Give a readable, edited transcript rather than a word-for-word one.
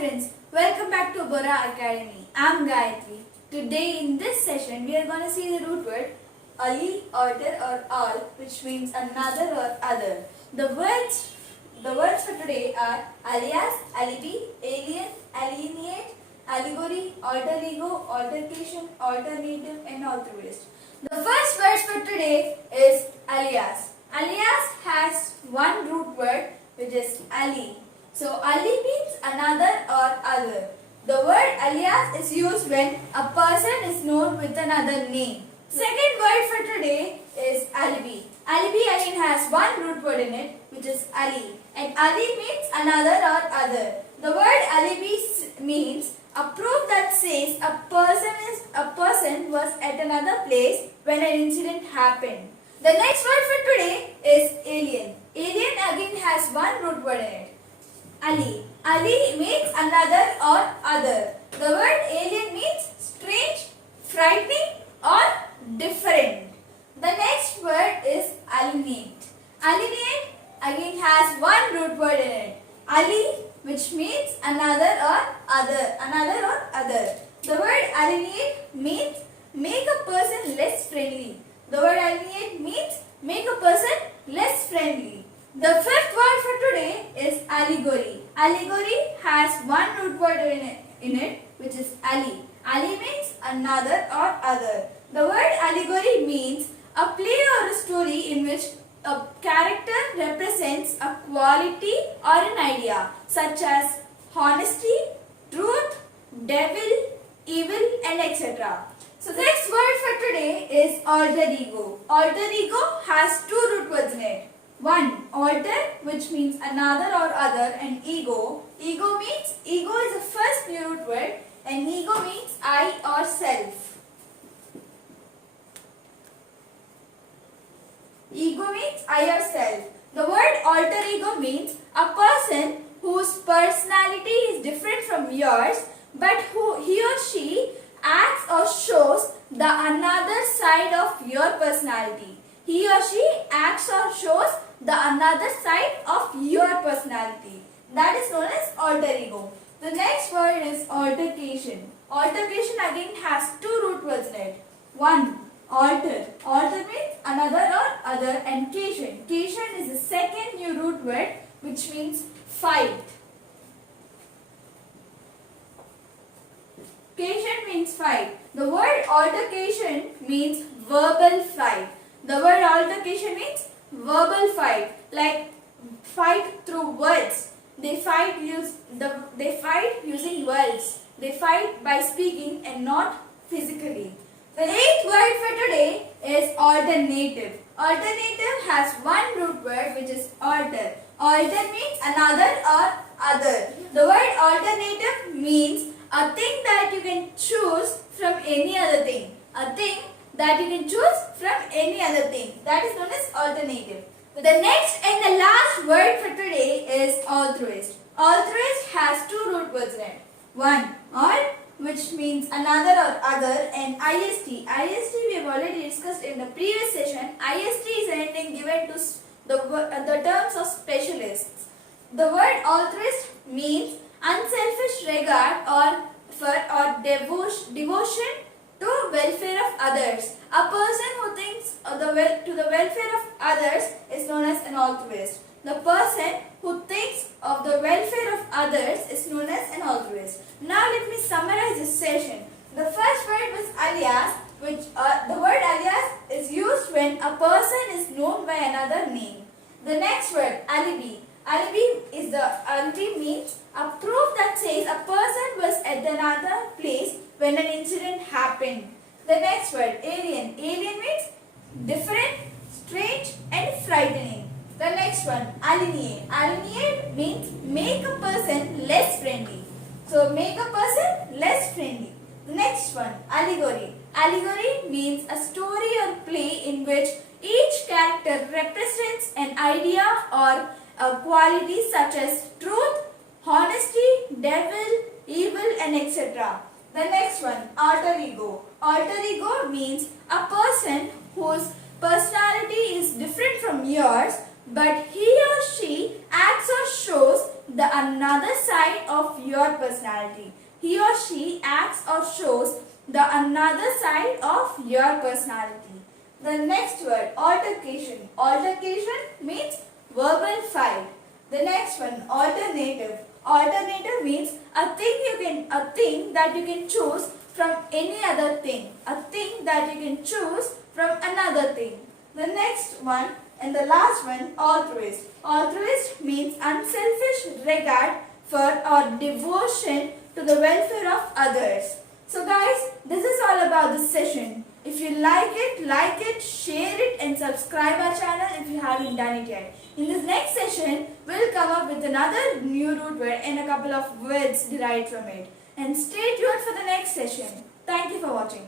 friends, welcome back to OBorra Academy. I'm Gayatri. Today in this session we are going to see the root word ali, order or all, which means another or other. The words for today are alias, alibi, alien, alienate, allegory, alter ego, altercation, alternative and altruist. The first word for today is alias. Alias has one root word which is ali. So ali means another or other. The word alias is used when a person is known with another name. Second word for today is alibi. Alibi again has one root word in it, which is ali. And ali means another or other. The word alibi means a proof that says a person was at another place when an incident happened. The next word for today is alien. Alien again has one root word in it, ali. Ali means another or other. The word alien means strange, frightening or different. The next word is alienate. Alienate again has one root word in it, ali, which means another or other. The word alienate means make a person less friendly. The word alienate means make a person less friendly. The fifth word for today is allegory. Allegory has one root word in it, which is ali. Ali means another or other. The word allegory means a play or a story in which a character represents a quality or an idea, such as honesty, truth, devil, evil and etc. So the next word for today is alter ego. Alter ego has two root words in it. One, alter, which means another or other, and ego. Ego is the first new root word, and ego means I or self. Ego means I or self. The word alter ego means a person whose personality is different from yours, but who he or she acts or shows the another side of your personality. He or she acts or shows the another side of your personality. That is known as alter ego. The next word is altercation. Altercation again has two root words in it. One, alter. Alter means another or other, and cation. Cation is the second new root word, which means fight. Cation means fight. The word altercation means verbal fight. The word altercation means verbal fight, like fight through words. They fight using words. They fight by speaking and not physically. The eighth word for today is alternative. Alternative has one root word, which is alter. Alter means another or other. The word alternative means a thing that you can choose from any other thing. A thing that you can choose from any other thing. That is known as alternative. The next and the last word for today is altruist. Altruist has two root words in it. One, all, which means another or other, and ist. Ist we have already discussed in the previous session. Ist is an ending given to the terms of specialists. The word altruist means unselfish regard or devotion to welfare of others. A person who thinks to the welfare of others is known as an altruist. The person who thinks of the welfare of others is known as an altruist. Now let me summarize this session. The first word was alias, which the word alias is used when a person is known by another name. The next word, alibi. Alibi means a proof that says a person was at another place when an incident happened. The next word, alien. Alien means different, strange and frightening. The next one, alienate. Alienate means make a person less friendly. So make a person less friendly. The next one, allegory. Allegory means a story or play in which each character represents an idea or a quality such as truth, honesty, devil, evil and etc. The next one, alter ego. Alter ego means a person whose personality is different from yours, but he or she acts or shows the another side of your personality. He or she acts or shows the another side of your personality. The next word, altercation. Altercation means verbal fight. The next one, alternative. Alternative means a thing that you can choose from any other thing. A thing that you can choose from another thing. The next one and the last one, altruist. Altruist means unselfish regard for or devotion to the welfare of others. So guys, this is all about this session. If you like it, share it and subscribe our channel if you haven't done it yet. In this next session, we'll come up with another new root word and a couple of words derived from it. And stay tuned for the next session. Thank you for watching.